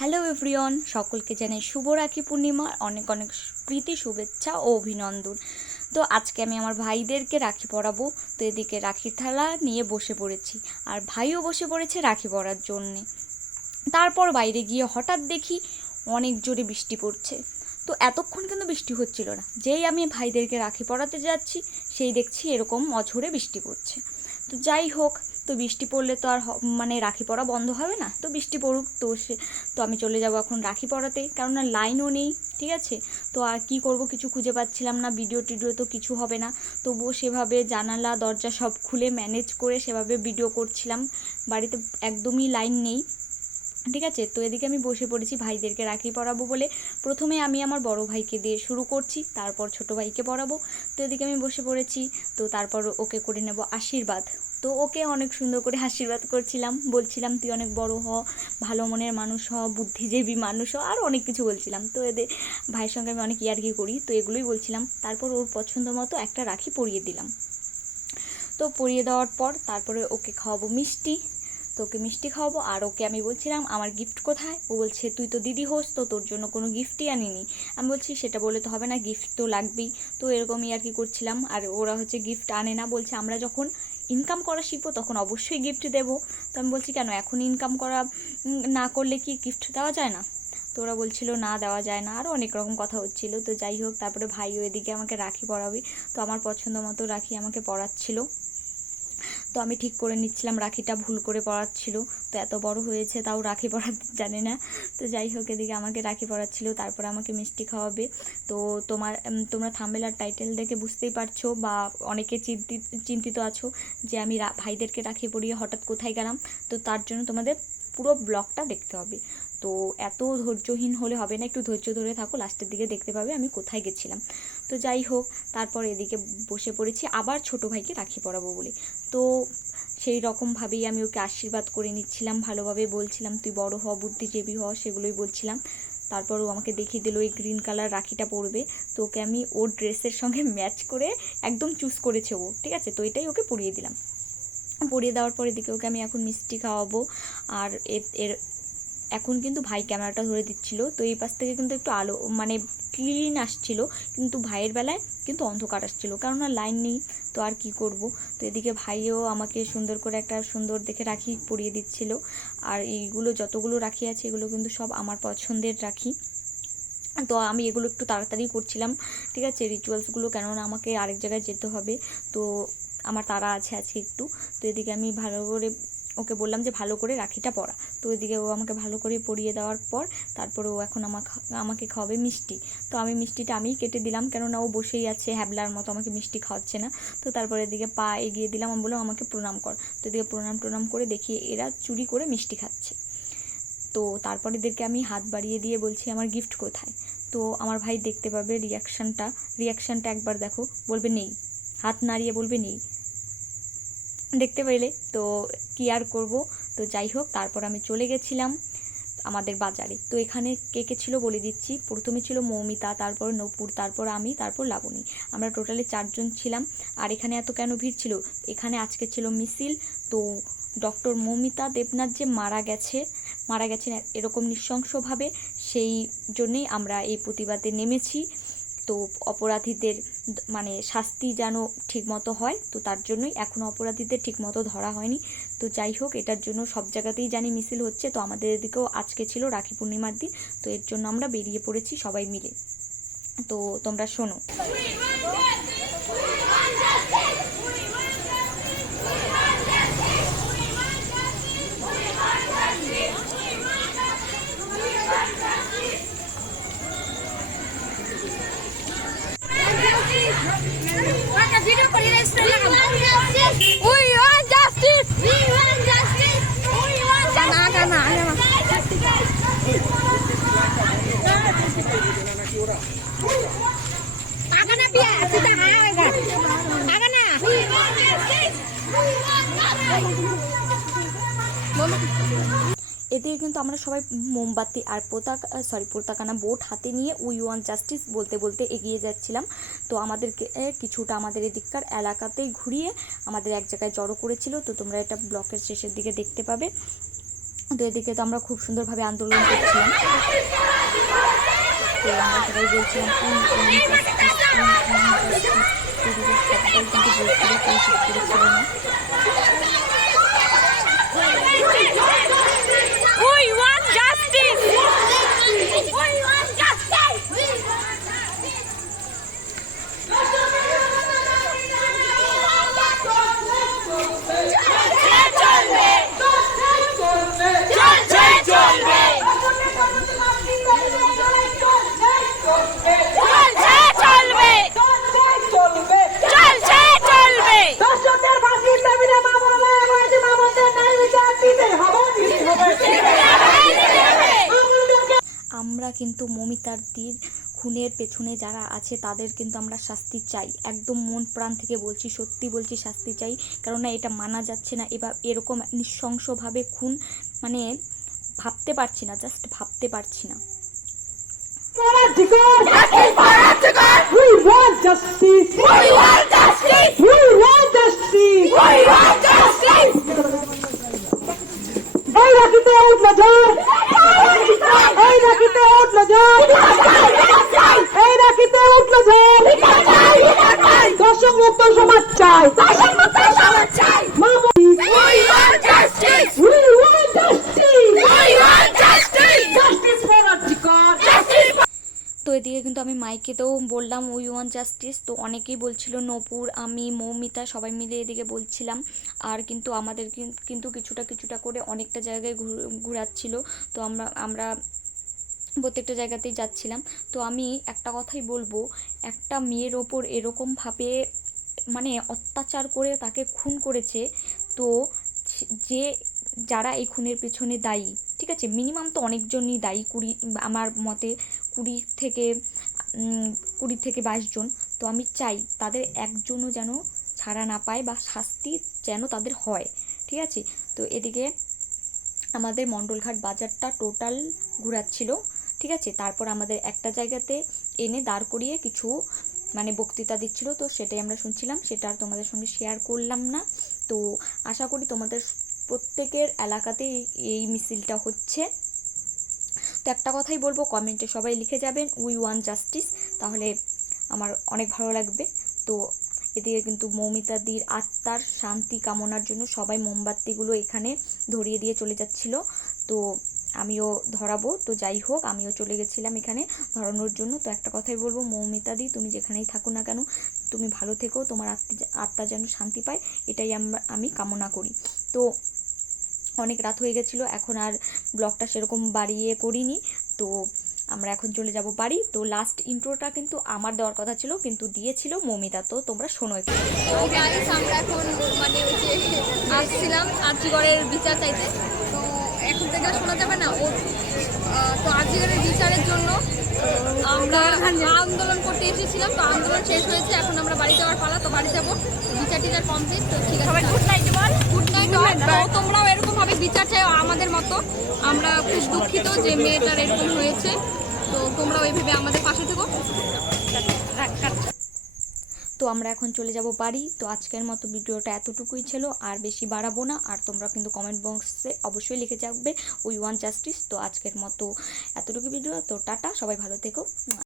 Hello everyone সকলকে জানাই শুভ রাখি পূর্ণিমার অনেক অনেক প্রীতি, শুভেচ্ছা ও অভিনন্দন। তো আজকে আমি আমার ভাইদেরকে রাখি পরাবো। তো এদিকে রাখির থালা নিয়ে বসে পড়েছি। আর ভাইও বসে পড়েছে রাখি পরার জন্যে। তারপর বাইরে গিয়ে হঠাৎ দেখি অনেক জোরে বৃষ্টি পড়ছে। তো এতক্ষণ কিন্তু বৃষ্টি হচ্ছিল না। যেই আমি ভাইদেরকে রাখি পরাতে যাচ্ছি, সেই দেখছি এরকম অঝরে বৃষ্টি পড়ছে। তো যাই হোক তো বৃষ্টি পড়লে তো আর মানে রাখি পড়া বন্ধ হবে না। তো বৃষ্টি পড়ুক, তো সে, তো আমি চলে যাব এখন রাখি পড়াতে কারণ না লাইনও নেই, ঠিক আছে? তো আর কি করব কিছু খুঁজে পাচ্ছিলাম না ভিডিও টিডিও তো কিছু হবে না। তবুও সেভাবে জানালা, দরজা সব খুলে ম্যানেজ করে সেভাবে ভিডিও করছিলাম। বাড়িতে একদমই লাইন নেই, ঠিক আছে? তো এদিকে আমি বসে পড়েছি, ভাইদেরকে রাখি পরাবো বলে। প্রথমে আমি আমার বড় ভাইকে দিয়ে শুরু করছি, তারপর ছোট ভাইকে পরাবো। তো এদিকে আমি বসে পড়েছি, তো তারপর ওকে করে নেব আশীর্বাদ। তো ওকে অনেক সুন্দর করে আশীর্বাদ করছিলাম। বলছিলাম, তুই অনেক বড় হ, ভালো মনের মানুষ হ, বুদ্ধিজীবী মানুষ হ। আর অনেক কিছু বলছিলাম। তো এদের ভাইয়ের সঙ্গে আমি অনেক ইয়ার্কি করি, তো এগুলোই বলছিলাম। তারপর ওর পছন্দ মতো একটা রাখি পরিয়ে দিলাম। তো পরিয়ে দেওয়ার পর তারপরে ওকে খাওয়াবো মিষ্টি। তো ওকে মিষ্টি খাওয়াবো আর ওকে আমি বলছিলাম, আমার গিফট কোথায়? ও বলছে, তুই তো দিদি হোস, তো তোর জন্য কোনো গিফটই আনিনি। আমি বলছি, সেটা বলে তো হবে না গিফট তো লাগবেই। তো এরকমই আর কি করছিলাম। আর ওরা হচ্ছে গিফট আনে না, বলছে, আমরা যখন ইনকাম করা শিখব, তখন অবশ্যই গিফট দেব। তো আমি বলছি, কেন? এখন ইনকাম করা না করলে কি গিফট দেওয়া যায় না? তো ওরা বলছিল, না, দেওয়া যায় না। আরও অনেক রকম কথা হচ্ছিল। তো যাই হোক, তারপরে ভাইও এদিকে আমাকে রাখি পরাবে। তো আমার পছন্দ মতো রাখি আমাকে পরাচ্ছিল। তো আমি ঠিক করে নিচ্ছিলাম, রাখিটা ভুল করে পড়াচ্ছিল। তো এত বড় হয়েছে, তাও রাখি পড়াতে জানে না। তো যাই হোক, এদিকে আমাকে রাখি পড়াচ্ছিল, তারপর আমাকে মিষ্টি খাওয়াবে। তো তোমার তোমরা থাম্বেল টাইটেল দেখে বুঝতেই পারছ বা অনেকে চিন্তিত চিন্তিত আছো যে আমি ভাইদেরকে রাখি পরিয়ে হঠাৎ কোথায় গেলাম। তো তার জন্য তোমাদের পুরো ব্লগটা দেখতে হবে। তো এত ধৈর্যহীন হলে হবে না, একটু ধৈর্য ধরে থাকো লাস্টের দিকে দেখতে পাবে আমি কোথায় গেছিলাম। তো যাই হোক, তারপর এদিকে বসে পড়েছি, আবার ছোট ভাইকে রাখি পরাবো বলে। তো সেই রকমভাবেই আমি ওকে আশীর্বাদ করে নিচ্ছিলাম, ভালোভাবে বলছিলাম, তুই বড় হ, বুদ্ধিজীবী হ, সেগুলোই বলছিলাম। তারপর ও আমাকে দেখিয়ে দিল ওই গ্রিন কালার রাখিটা পরবে। তো ওকে আমি ওর ড্রেসের সঙ্গে ম্যাচ করে একদম চুজ করেছে ও, ঠিক আছে? তো এটাই ওকে পরিয়ে দিলাম। পরিয়ে দেওয়ার পরে দিকে ওকে আমি এখন মিষ্টি খাওয়াবো, আর এর এখন কিন্তু ভাই ক্যামেরাটা ধরে দিচ্ছিল। তো এই পাশ থেকে কিন্তু একটু আলো মানে ক্লিন আসছিল। কিন্তু ভাইয়ের বেলায় কিন্তু অন্ধকার আসছিল। কেননা লাইন নেই, তো আর কি করব? তো এদিকে ভাইও আমাকে সুন্দর করে একটা সুন্দর দেখে রাখি পরিয়ে দিচ্ছিল। আর এইগুলো যতগুলো রাখি আছে, এগুলো কিন্তু সব আমার পছন্দের রাখি। তো আমি এগুলো একটু তাড়াতাড়ি করছিলাম, ঠিক আছে? রিচুয়ালসগুলো কেননা আমাকে আরেক জায়গায় যেতে হবে। তো আমার তারা আছে আজকে একটু। তো এদিকে আমি ভালো করে ওকে বললাম যে ভালো করে রাখিটা পরা তো ওইদিকে ও আমাকে ভালো করে পরিয়ে দেওয়ার পর তারপরে ও এখন আমাকে আমাকে খাওয়াবে মিষ্টি। তো আমি মিষ্টিটা আমিই কেটে দিলাম কেননা ও বসেই আছে, হ্যাবলার মতো আমাকে মিষ্টি খাওয়াচ্ছে না। তো তারপরে এদিকে পা এগিয়ে দিলাম আমি বললাম আমাকে প্রণাম কর। তো এদিকে প্রণাম প্রণাম করে দেখি এরা চুরি করে মিষ্টি খাচ্ছে। তো তারপরে এদেরকে আমি হাত বাড়িয়ে দিয়ে বলছি, আমার গিফট কোথায়? তো আমার ভাই দেখতে পাবে রিয়াকশানটা রিয়াকশানটা একবার দেখো, বলবে, নেই। হাত নাড়িয়ে বলবে, নেই। দেখতে পেলে। তো কি আর করব? তো যাই হোক, তারপর আমি চলে গেছিলাম আমাদের বাজারে। তো এখানে কে কে ছিল বলে দিচ্ছি। প্রথমে ছিল মৌমিতা, তারপর নপুর, তারপর আমি, তারপর লাবণী। আমরা টোটালি চারজন ছিলাম। আর এখানে এত কেন ভিড় ছিল? এখানে আজকে ছিল মিছিল। তো ডক্টর মৌমিতা দেবনাথ যে মারা গেছে, মারা গেছেন এরকম নৃশংসভাবে, সেই জন্যেই আমরা এই প্রতিবাদে নেমেছি। তো অপরাধীদের মানে শাস্তি যেন ঠিকমতো হয়, তো তার জন্যই এখনও অপরাধীদের ঠিকমতো ধরা হয়নি। তো যাই হোক, এটার জন্য সব জায়গাতেই জানি মিছিল হচ্ছে। তো আমাদের এদিকেও আজকে ছিল রাখি পূর্ণিমার দিন, তো এর জন্য আমরা বেরিয়ে পড়েছি সবাই মিলে। তো তোমরা শোনো। এদিকে কিন্তু আমরা সবাই মোমবাতি আর পতাকা সরি পতাকা না বোট হাতে নিয়ে উই ওয়ান জাস্টিস বলতে বলতে এগিয়ে যাচ্ছিলাম। তো আমাদেরকে কিছুটা আমাদের এদিককার এলাকাতেই ঘুরিয়ে আমাদের এক জায়গায় জড়ো করেছিল। তো তোমরা এটা ব্লকের শেষের দিকে দেখতে পাবে। তো এদিকে তো আমরা খুব সুন্দরভাবে আন্দোলন করছিলাম। তো আমরা সবাই বলছিলাম কোন কোন justice। তো এদিকে সবাই কিন্তু বলছিল কেউ চুপ করেছিল না আমরা কিন্তু মমিতারদির খুনের পেছনে যারা আছে তাদের কিন্তু আমরা শাস্তি চাই। একদম মন প্রাণ থেকে বলছি সত্যি বলছি শাস্তি চাই। কেননা এটা মানা যাচ্ছে না। এবার এরকম নৃশংসভাবে খুন মানে ভাবতে পারছি না জাস্ট ভাবতে পারছি না। Want justice. We want justice. We এই রাখিতে উঠল ঝড় এই রাখিতে উঠল। অনেকেই বলছিল, নপুর, আমি, মৌমিতা সবাই মিলে এদিকে বলছিলাম। আর কিন্তু আমাদের কিন্তু কিছুটা কিছুটা করে অনেকটা জায়গায় ঘুর- ঘোরাচ্ছিল। তো আমরা আমরা প্রত্যেকটা জায়গাতেই যাচ্ছিলাম। তো আমি একটা কথাই বলব, একটা মেয়ের ওপর এরকমভাবে মানে অত্যাচার করে তাকে খুন করেছে, তো যে যারা এই খুনের পেছনে দায়ী, ঠিক আছে? মিনিমাম তো অনেকজনই দায়ী, কুড়ি, আমার মতে কুড়ি থেকে কুড়ি থেকে বাইশ জন। তো আমি চাই তাদের একজনও যেন ছাড়া না পায় বা শাস্তি যেন তাদের হয়, ঠিক আছে? তো এদিকে আমাদের মণ্ডলঘাট বাজারটা টোটাল ঘোরাচ্ছিল, ঠিক আছে? তারপর আমাদের একটা জায়গাতে এনে দাঁড় করিয়ে কিছু মানে বক্তৃতা দিচ্ছিল, তো সেটাই আমরা শুনছিলাম, সেটা আর তোমাদের সঙ্গে শেয়ার করলাম না। তো আশা করি তোমাদের প্রত্যেকের এলাকাতেই এই মিছিলটা হচ্ছে। তো একটা কথাই বলব, কমেন্টে সবাই লিখে যাবেন উই ওয়ান জাস্টিস তাহলে আমার অনেক ভালো লাগবে। তো এদিকে কিন্তু মৌমিতাদির আত্মার শান্তি কামনার জন্য সবাই মোমবাতিগুলো এখানে ধরিয়ে দিয়ে চলে যাচ্ছিল। তো আমিও ধরাবো। তো যাই হোক, আমিও চলে গেছিলাম এখানে ধরানোর জন্য। তো একটা কথাই বলব, মৌমিতাদি, তুমি যেখানেই থাকো না কেন, তুমি ভালো থেকো। তোমার আত্মা যেন শান্তি পায়, এটাই আমরা, আমি কামনা করি। তো অনেক রাত হয়ে গেছিল, এখন আর ব্লগটা সেরকম বাড়িয়ে করিনি। তো আমরা এখন চলে যাব বাড়ি। তো লাস্ট ইন্ট্রোটা কিন্তু আমার দেওয়ার কথা ছিল কিন্তু দিয়েছিল মমিতা। তো তোমরা শোনো একটু। আমরা এখন মানে আসছিলাম আর্যিগড়ের বিচার চাইতে। তো এখন থেকে শোনা যাবে না। ও তো আর্যিগড়ের বিচারের জন্য আমরা আন্দোলন করতে এসেছিলাম। তো আন্দোলন শেষ হয়েছে। এখন আমরা বাড়ি যাওয়ার পালা। তো বাড়ি যাব। বিচার টিচার কমপ্লিট তো ঠিক আছে গুড নাইট বল গুড নাইট তো তোমরাও এরকম ভাবে বিচার চাই আমাদের মতো। আমরা খুব দুঃখিত যে মেয়েটার এরকম হয়েছে। তো তোমরা আমাদের পাশে থেকো। তো আমরা এখন চলে যাব বাড়ি। তো আজকের মতো ভিডিওটা এতটুকুই ছিল। আর বেশি বাড়াবো না। আর তোমরা কিন্তু কমেন্ট বক্সে অবশ্যই লিখে যাবে। উই ওয়ান জাস্টিস তো আজকের মতো এতটুকু ভিডিও। তো টাটা। সবাই ভালো থেকো।